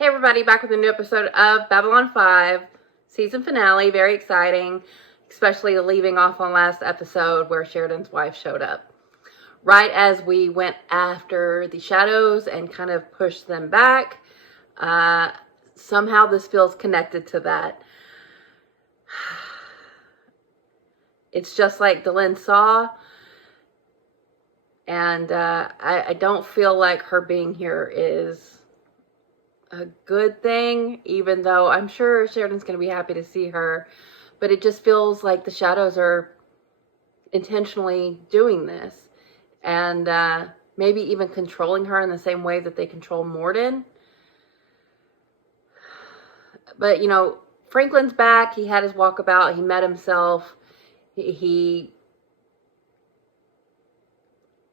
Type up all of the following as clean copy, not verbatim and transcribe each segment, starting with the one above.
Hey everybody, back with a new episode of Babylon 5, season finale. Very exciting, especially leaving off on last episode where Sheridan's wife showed up. Right as we went after the shadows and kind of pushed them back, somehow this feels connected to that. It's just like Delenn saw, and I don't feel like her being here is a good thing, even though I'm sure Sheridan's going to be happy to see her, but it just feels like the shadows are intentionally doing this, and maybe even controlling her in the same way that they control Morden. But, you know, Franklin's back. He had his walkabout. He met himself. He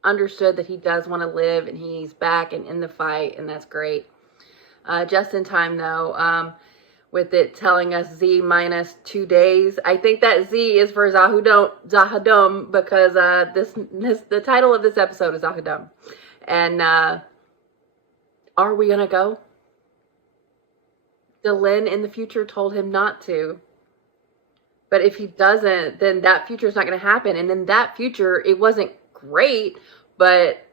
understood that he does want to live, and he's back and in the fight, and that's great. Just in time, though, with it telling us Z minus 2 days. I think that Z is for Zahadum, because the title of this episode is Zahadum. And are we gonna go? Delenn in the future told him not to. But if he doesn't, then that future is not going to happen. And in that future, it wasn't great, but,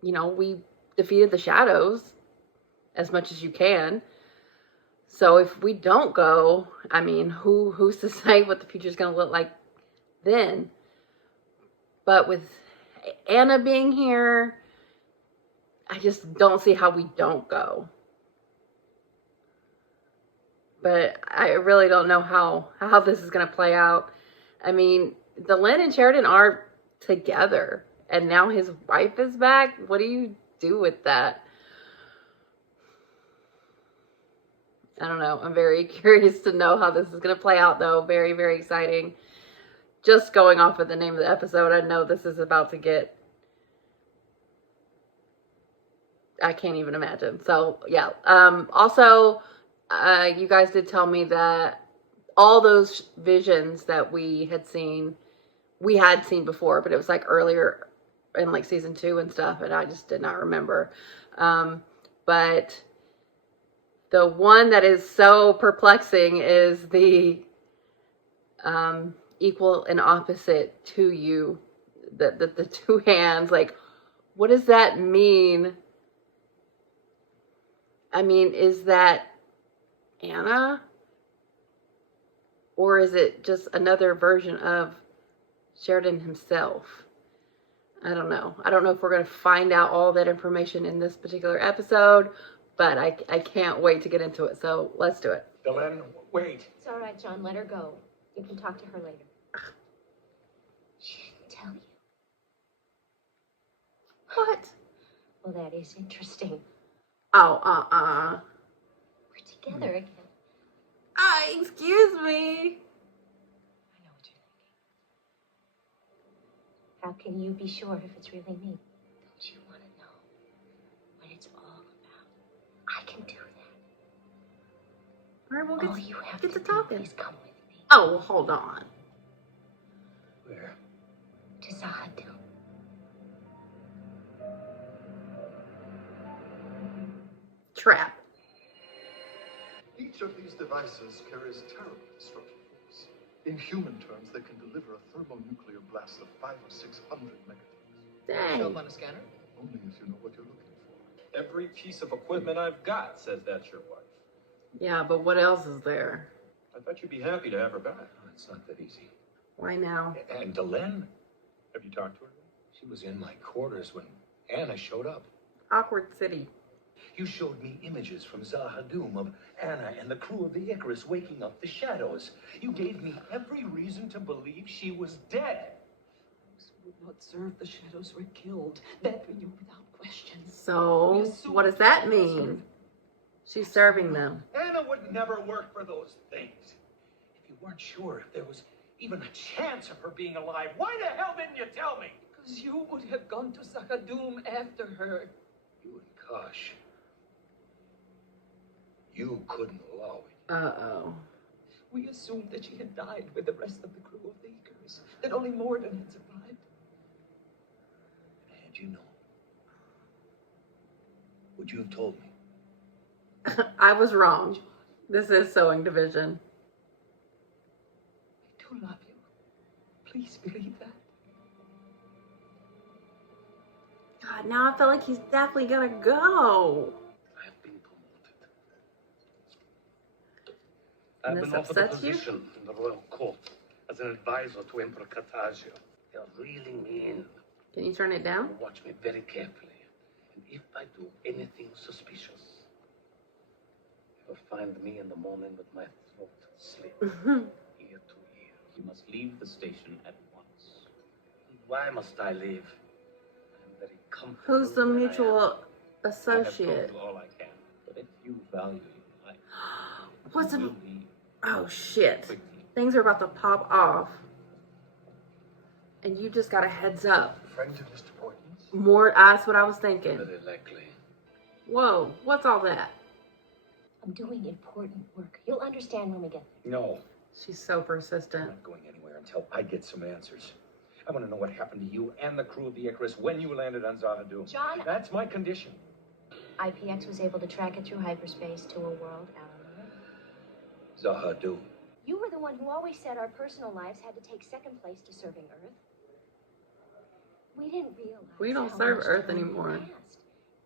you know, we defeated the shadows as much as you can. So if we don't go, I mean, who's to say what the future is going to look like then? But with Anna being here, I just don't see how we don't go. But I really don't know how this is going to play out. I mean, Delenn and Sheridan are together, and now his wife is back. What do you do with that? I don't know. I'm very curious to know how this is going to play out, though. Very, very exciting. Just going off of the name of the episode, I know this is about to get... I can't even imagine. So, yeah. Also, you guys did tell me that all those visions that we had seen before, but it was like earlier in like season 2 and stuff, and I just did not remember. But the one that is so perplexing is the equal and opposite to you, the two hands. Like, what does that mean? I mean, is that Anna? Or is it just another version of Sheridan himself? I don't know. I don't know if we're going to find out all that information in this particular episode, but I can't wait to get into it. So let's do it. Delenn, wait. It's all right, John. Let her go. You can talk to her later. She didn't tell you. What? Well, that is interesting. Oh, We're together again. Excuse me. I know what you're thinking. How can you be sure if it's really me? Don't you want to know what it's all about? I can do that. All right, we'll All you have get to to talking. do is come with me. Oh, well, hold on. Where? To Zahadum. Trap. Each of these devices carries terrible destructive force. In human terms, they can deliver a thermonuclear blast of 500 or 600 megatons. Dang. Show up on a scanner? Only if you know what you're looking for. Every piece of equipment I've got says that's your wife. Yeah, but what else is there? I thought you'd be happy to have her back. Oh, it's not that easy. Why now? And Delenn, Have you talked to her? she was in my quarters when Anna showed up. Awkward city. You showed me images from Zahadum of Anna and the crew of the Icarus waking up the shadows. You gave me every reason to believe she was dead. Those who would not serve the shadows were killed. That we knew without question. So, what does that mean? She's serving them. Anna would never work for those things. If you weren't sure if there was even a chance of her being alive, why the hell didn't you tell me? Because you would have gone to Zahadum after her. You and Kosh. You couldn't allow it. Uh-oh. We assumed that she had died with the rest of the crew of the Icarus, that only Morden had survived. And you know, would you have told me? I was wrong. This is sewing division. I do love you. Please believe that. God, now I feel like he's definitely gonna go. I have been promoted. And I've this been offered a upsets you? position in the royal court as an advisor to Emperor Cartagio. They're really mean. Can you turn it down? Watch me very carefully. And if I do anything suspicious, you'll find me in the morning with my throat slit, ear to ear. You must leave the station at once. Why must I leave? I'm very comfortable. Who's the where I mutual am. I have associate? told you all I can, but if you value your life, What's you a... will leave Oh, shit. quickly. Things are about to pop off. And you just got a heads up. Friend of Mr. Morton's? More, that's what I was thinking. Very likely. Whoa, what's all that? I'm doing important work. You'll understand when we get there. No, She's so I'm persistent. not going anywhere until I get some answers. I want to know what happened to you and the crew of the Icarus when you landed on Zahadu. John, That's my condition. IPX was able to track it through hyperspace to a world out on the rim. Zahadu. You were the one who always said our personal lives had to take second place to serving Earth. We didn't realize We don't how serve much Earth time had anymore. passed.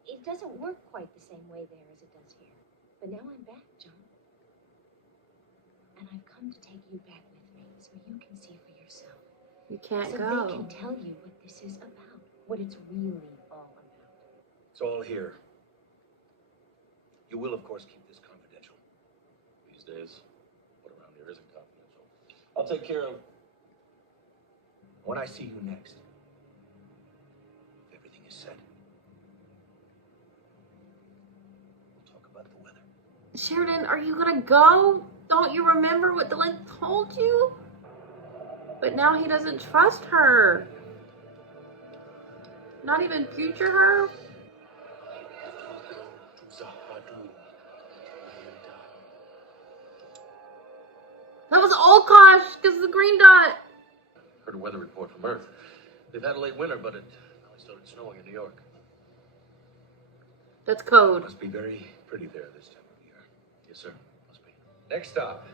It doesn't work quite the same way there as it does here. But now I'm back, John. And I've come to take you back with me so you can see for yourself. You can't So they go. can tell you what this is about, what it's really all about. It's all here. You will, of course, keep this confidential. These days, what around here isn't confidential. I'll take care of. When I see you next, if everything is said, we'll talk about the weather. Sheridan, are you gonna go? Don't you remember what Dylan told you? But now he doesn't trust her. Not even future her? Zahadu. That was Olkosh, because of the green dot. Heard a weather report from Earth. They've had a late winter, but it finally started snowing in New York. That's It code. must be very pretty there this time of year. Yes, sir. Must be. Next stop,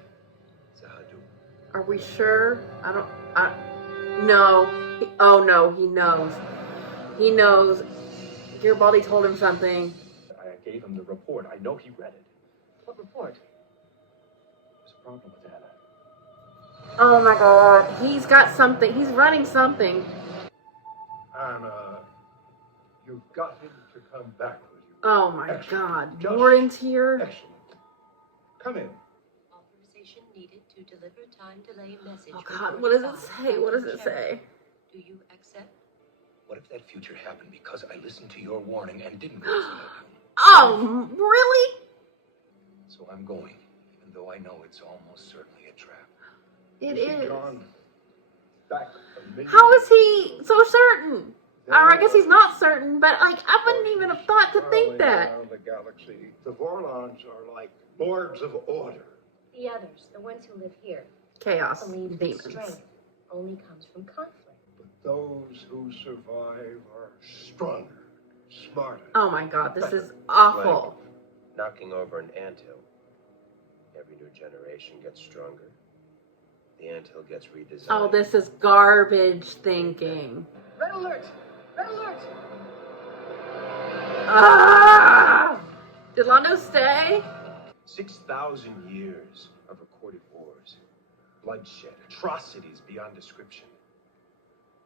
Zahadu. Are we sure? No. Oh no, he knows. He knows. Garibaldi told him something. I gave him the report. I know he read it. What report? There's a problem with Anna. Oh my god. He's got something. He's running something. Anna, you've got him to come back with you. Oh my Excellent. god. Just Morden's here. Excellent. Come in. Authorization needed to deliver time delay message. Oh god, what does it say? What does it say? Do you accept? What if that future happened because I listened to your warning and didn't go to Zahadu? Oh, really? So I'm going, even though I know it's almost certainly a trap. It You see, is. John, back a million How is he so certain? Or I guess there he's not certain, but like I wouldn't even have thought to think swirling that. around the galaxy, the Vorlons are like lords of order. The others, the ones who live here, Chaos believe that demons. strength only comes from conflict. But those who survive are stronger, smarter. Oh my god, this is awful. Knocking over an anthill. Every new generation gets stronger. The anthill gets redesigned. Oh, this is garbage thinking. Red alert! Red alert! Ah! Did Londo stay? 6,000 years of recorded wars, bloodshed, atrocities beyond description.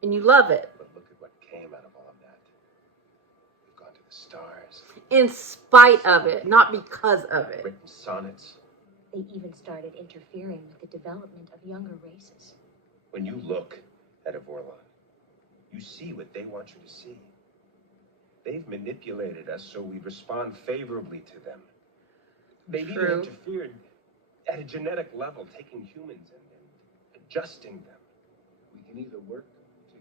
And you love it. But look at what came out of all of that. We've gone to the stars, In spite of it, not because of it. written sonnets. They even started interfering with the development of younger races. When you look at a Vorlon, you see what they want you to see. They've manipulated us so we respond favorably to them. They've even True. interfered at a genetic level, taking humans and adjusting them. We can either work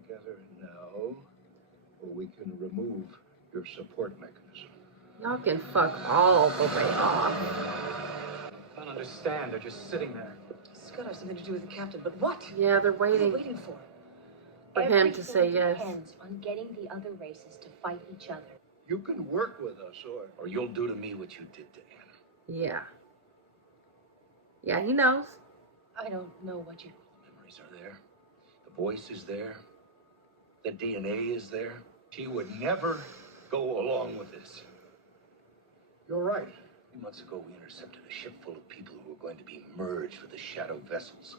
together now, or we can remove your support mechanism. Y'all can fuck all the way off. I don't understand. They're just sitting there. This has got to have something to do with the captain, but what? Yeah, they're What are they waiting waiting for? for him to say Everything yes. depends on getting the other races to fight each other. You can work with us, Or you'll do to me what you did to Anna. Yeah. Yeah, he knows. I don't know what you... The memories are there. The voice is there. The DNA is there. She would never go along with this. You're right. A few months ago, we intercepted a ship full of people who were going to be merged with the shadow vessels.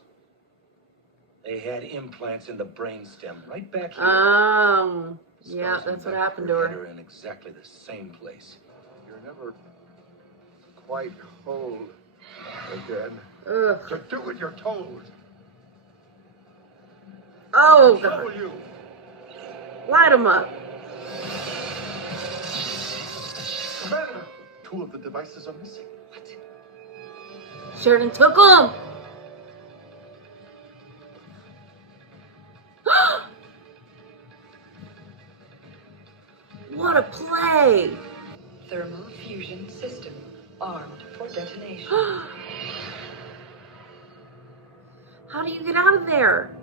They had implants in the brainstem right back here. Yeah, Scars on that's the what back of happened to head her. are in exactly the same place. You're never quite whole again. Ugh. Just do what you're told. Oh, So God. will you. Light him up. Commander! 2 of the devices are missing. What? Sheridan took him. What a play. Thermal fusion system armed for detonation. How do you get out of there?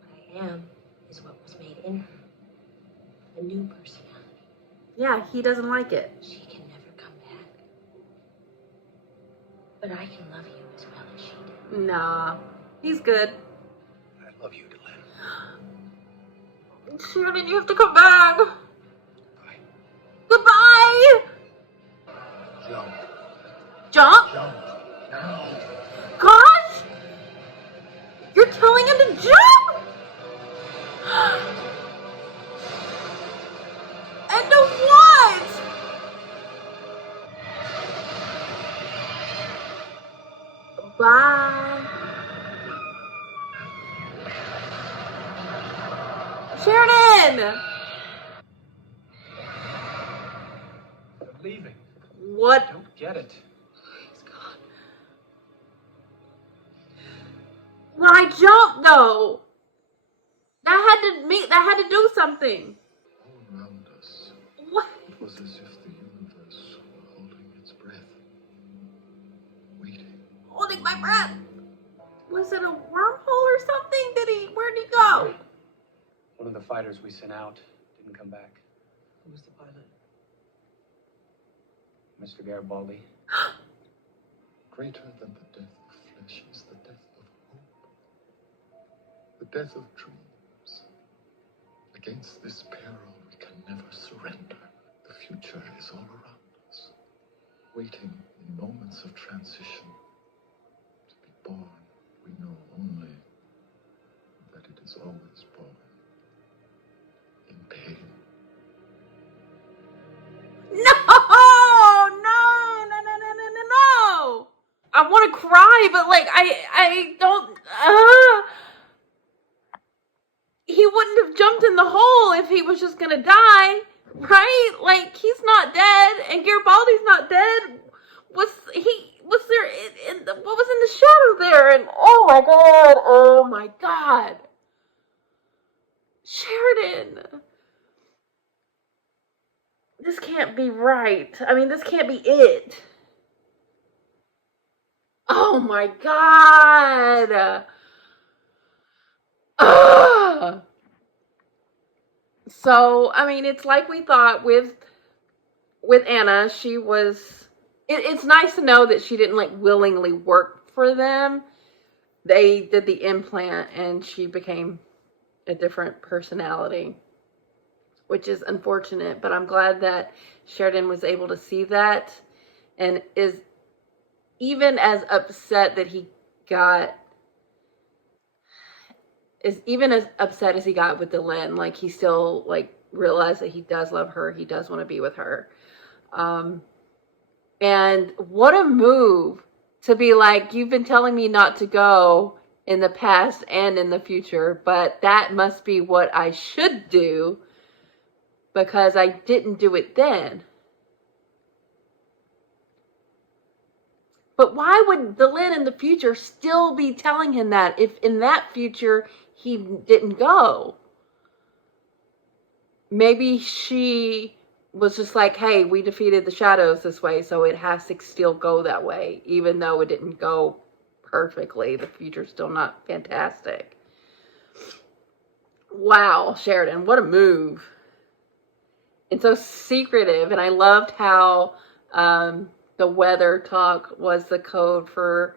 What I am is what was made in her. A new personality. Yeah, he doesn't like it. She can never come back. But I can love you as well as she did. Nah, he's good. I love you, Delenn. Sheridan, you have to come back. Bye. Goodbye. Jump. Jump? Jump. Now. Gosh! You're telling him to jump? And to what? Bye. Sheridan! They're leaving. What? I don't get it. He's gone. Why jump though? That had to do something. All around us, What? it was as if the universe were holding its breath. Waiting. Holding my breath. Was it a wormhole or something? Where'd he go? One of the fighters we sent out didn't come back. Who was the pilot? Mr. Garibaldi. Greater than the death of flesh is the death of hope. The death of dreams. Against this peril we can never surrender. The future is all around us, waiting in moments of transition. To be born, we know only that it is always born in pain. No! I want to cry, but like I don't. He wouldn't have jumped in the hole if he was just gonna die, right? Like he's not dead, and Garibaldi's not dead. Was there what was in the shadow there? And oh my god, Sheridan. This can't be right. I mean, this can't be it. Oh my god. Ugh. So, I mean, it's like we thought with Anna. She was. It's nice to know that she didn't like willingly work for them. They did the implant, and she became a different personality, which is unfortunate. But I'm glad that Sheridan was able to see that, and is even as upset that he got. Is even as upset as he got with Delenn, like he still like realized that he does love her. He does want to be with her. And what a move to be like, you've been telling me not to go in the past and in the future, but that must be what I should do because I didn't do it then. But why would Delenn in the future still be telling him that if in that future he didn't go? Maybe she was just like, hey, we defeated the shadows this way, so it has to still go that way, even though it didn't go perfectly. The future's still not fantastic. Wow, Sheridan, what a move. and so secretive. And I loved how the weather talk was the code for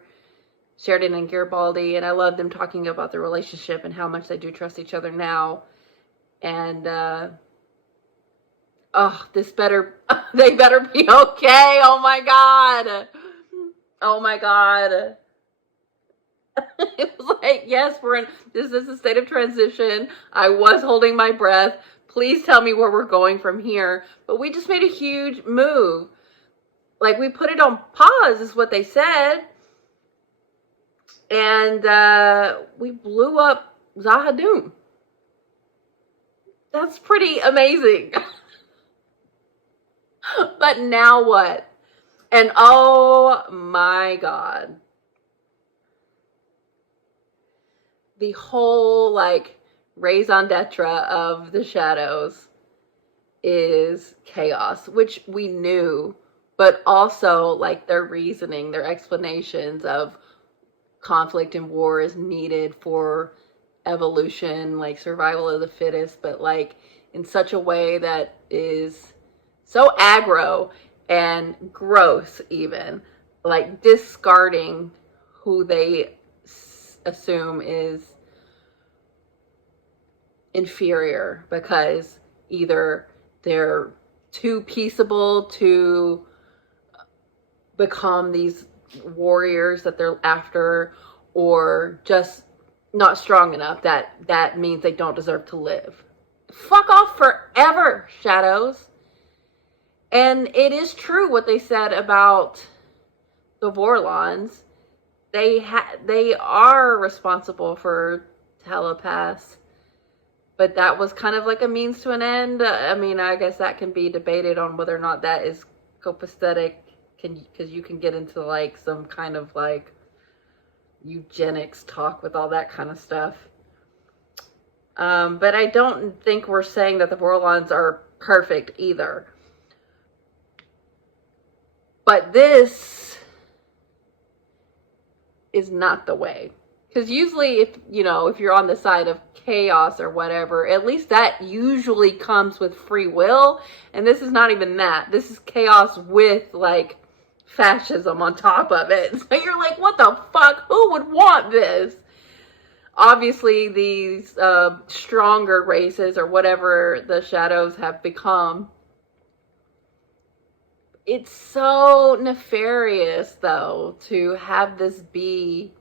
Sheridan and Garibaldi, and I loved them talking about their relationship and how much they do trust each other now. And this better, they better be okay. Oh my god, oh my god. It was like, yes, this is a state of transition. I was holding my breath. Please tell me where we're going from here. But we just made a huge move. Like, we put it on pause, is what they said. And we blew up Zahadum. That's pretty amazing. But now what? And oh my god. The whole, like, raison d'etre of the Shadows is chaos, which we knew, but also, like, their reasoning, their explanations of conflict and war is needed for evolution, like survival of the fittest, but like in such a way that is so aggro and gross, even like discarding who they assume is inferior because either they're too peaceable to become these warriors that they're after, or just not strong enough. That means they don't deserve to live. Fuck off forever, Shadows. And it is true what they said about the Vorlons. They are responsible for telepaths, but that was kind of like a means to an end. I mean, I guess that can be debated on whether or not that is copacetic, because you can get into like some kind of like eugenics talk with all that kind of stuff. But I don't think we're saying that the Vorlons are perfect either. But this is not the way. Because usually if you're on the side of chaos or whatever, at least that usually comes with free will. And this is not even that. This is chaos with like fascism on top of it. So you're like, what the fuck? Who would want this? Obviously, these stronger races or whatever the Shadows have become. It's so nefarious, though, to have this be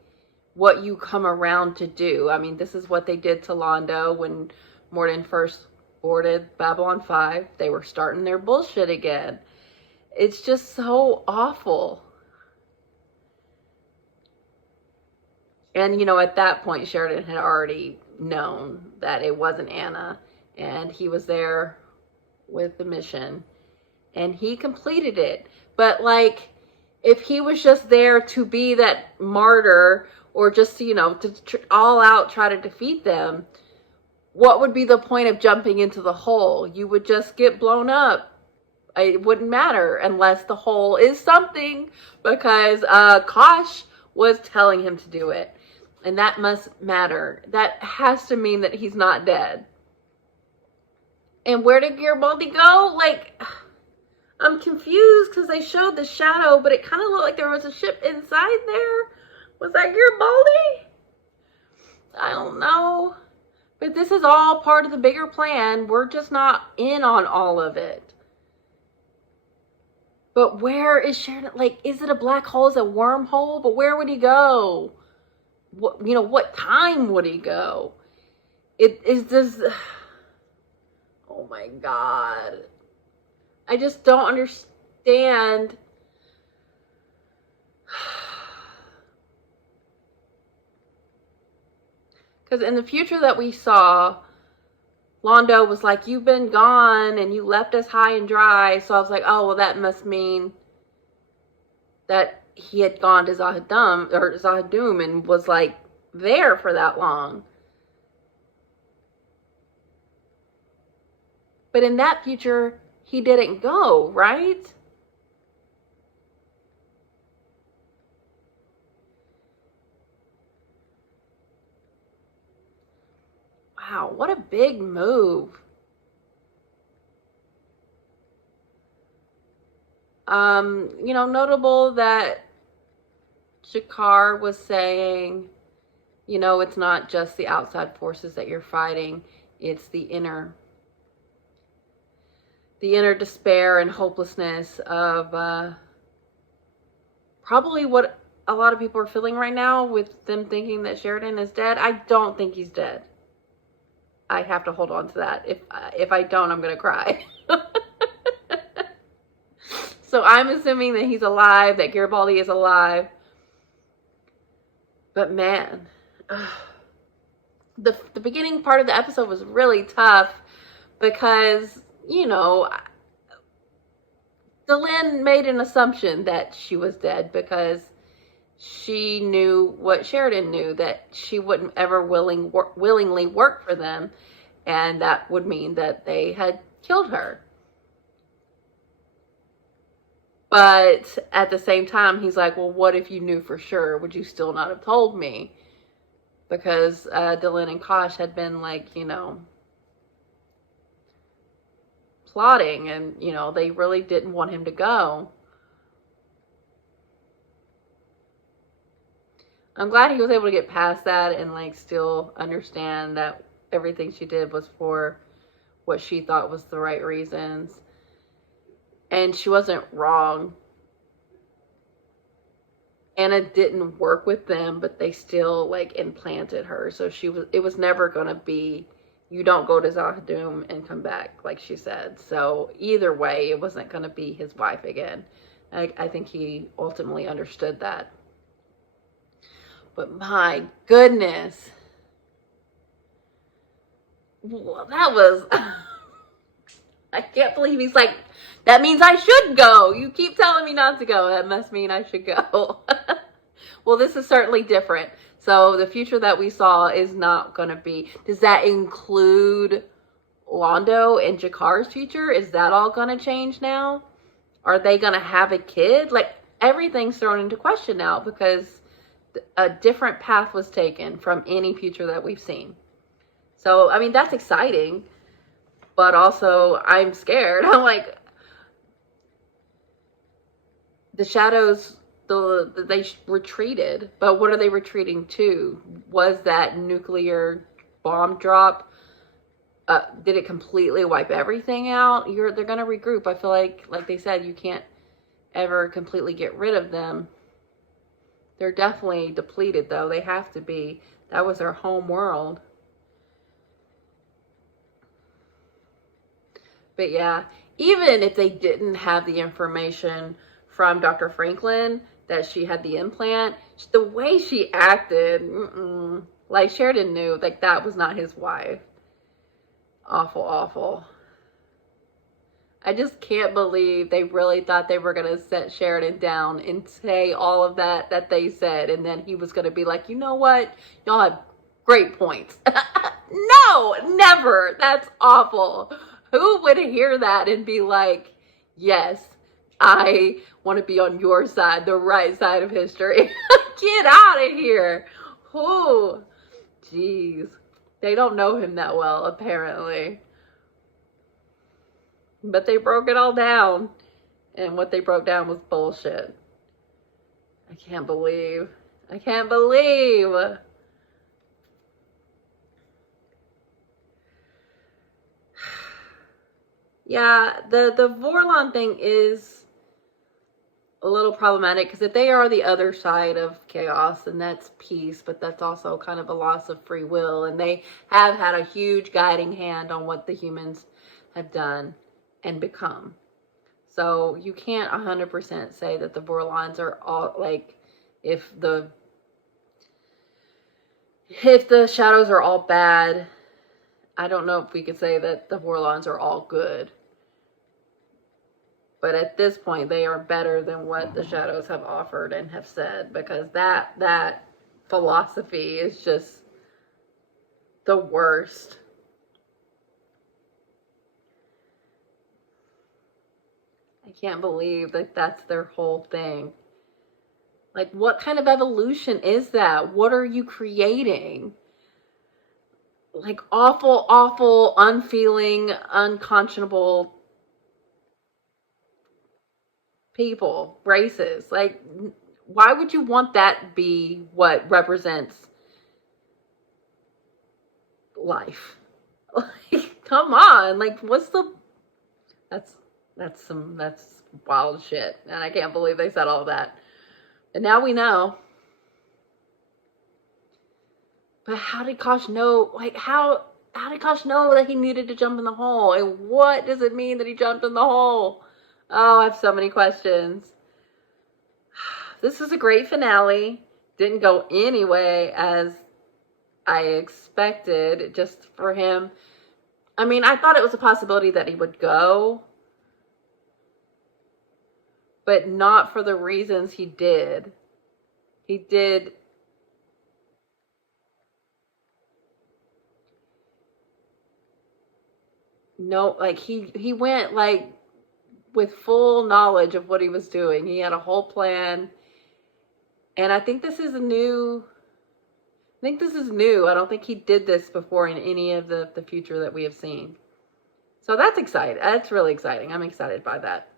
what you come around to do. I mean, this is what they did to Londo when Morden first boarded Babylon 5. They were starting their bullshit again. It's just so awful. And, at that point, Sheridan had already known that it wasn't Anna. And he was there with the mission. And he completed it. But, like, if he was just there to be that martyr or just, to all out try to defeat them, what would be the point of jumping into the hole? You would just get blown up. It wouldn't matter unless the hole is something, because Kosh was telling him to do it. And that must matter. That has to mean that he's not dead. And where did Garibaldi go? Like, I'm confused because they showed the shadow, but it kind of looked like there was a ship inside there. Was that Garibaldi? I don't know. But this is all part of the bigger plan. We're just not in on all of it. But where is Sheridan? Like, is it a black hole? Is it a wormhole? But where would he go? What time would he go? It is this. Oh my God. I just don't understand. Because in the future that we saw, Londo was like, you've been gone and you left us high and dry. So I was like, oh, well, that must mean that he had gone to Zahadum and was like there for that long. But in that future, he didn't go, right? Wow, what a big move. Notable that Jakar was saying, it's not just the outside forces that you're fighting, it's the inner despair and hopelessness of probably what a lot of people are feeling right now with them thinking that Sheridan is dead. I don't think he's dead. I have to hold on to that. If I don't, I'm going to cry. So I'm assuming that he's alive, that Garibaldi is alive. But man, the beginning part of the episode was really tough because, Delenn made an assumption that she was dead because she knew what Sheridan knew, that she wouldn't ever willingly work for them, and that would mean that they had killed her. But at the same time, he's like, well, what if you knew for sure? Would you still not have told me? Because Delenn and Kosh had been plotting, and, they really didn't want him to go. I'm glad he was able to get past that and, still understand that everything she did was for what she thought was the right reasons. And she wasn't wrong. Anna didn't work with them, but they still, implanted her. So it was never going to be, you don't go to Zahadum and come back, like she said. So either way, it wasn't going to be his wife again. I think he ultimately understood that. But my goodness. Well, that was... I can't believe he's like, that means I should go. You keep telling me not to go. That must mean I should go. Well, this is certainly different. So the future that we saw is not going to be... Does that include Londo and Jakar's future? Is that all going to change now? Are they going to have a kid? Everything's thrown into question now because a different path was taken from any future that we've seen. So, that's exciting. But also, I'm scared. I'm like, the shadows, they retreated. But what are they retreating to? Was that nuclear bomb drop? Did it completely wipe everything out? They're going to regroup. I feel like they said, you can't ever completely get rid of them. They're definitely depleted, though. They have to be. That was their home world. But yeah, even if they didn't have the information from Dr. Franklin that she had the implant, the way she acted, Sheridan knew that was not his wife. Awful, awful. I just can't believe they really thought they were going to set Sheridan down and say all of that they said. And then he was going to be like, you know what? Y'all have great points. No, never. That's awful. Who would hear that and be like, yes, I want to be on your side, the right side of history. Get out of here. Oh, jeez. They don't know him that well, apparently. But they broke it all down. And what they broke down was bullshit. I can't believe. Yeah, the Vorlon thing is a little problematic because if they are the other side of chaos, then that's peace, but that's also kind of a loss of free will, and they have had a huge guiding hand on what the humans have done and become. So you can't 100% say that the Vorlons are all if the shadows are all bad. I don't know if we could say that the Vorlons are all good. But at this point, they are better than what the shadows have offered and have said, because that philosophy is just the worst. I can't believe that that's their whole thing. What kind of evolution is that? What are you creating? Awful, awful, unfeeling, unconscionable people, races. Like, why would you want that be what represents life? Like, come on. Like, what's the... That's wild shit. And I can't believe they said all that. And now we know. But how did Kosh know? Like, how did Kosh know that he needed to jump in the hole? And what does it mean that he jumped in the hole? Oh, I have so many questions. This was a great finale. Didn't go any way as I expected, just for him. I mean, I thought it was a possibility that he would go, but not for the reasons he did. He did... No, like, he went, like, with full knowledge of what he was doing. He had a whole plan. And I think this is new. I don't think he did this before in any of the future that we have seen. So that's exciting. That's really exciting. I'm excited by that.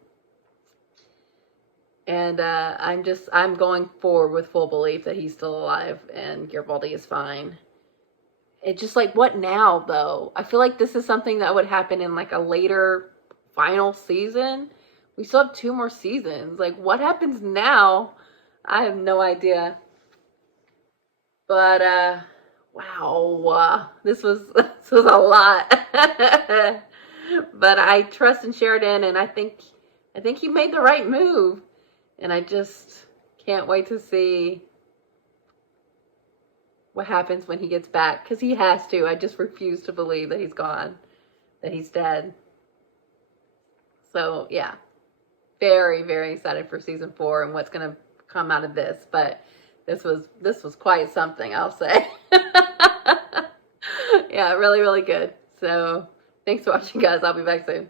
And I'm going forward with full belief that he's still alive and Garibaldi is fine. It's just like, what now, though? I feel like this is something that would happen in, like, a later final season. We still have 2 more seasons. Like, what happens now? I have no idea. But, wow. This was a lot. But I trust in Sheridan, and I think he made the right move. And I just can't wait to see what happens when he gets back, because he has to. I just refuse to believe that he's gone, that he's dead. So yeah, very, very excited for season 4 and what's gonna come out of this. But this was quite something, I'll say. Yeah, really, really good. So thanks for watching, guys. I'll be back soon.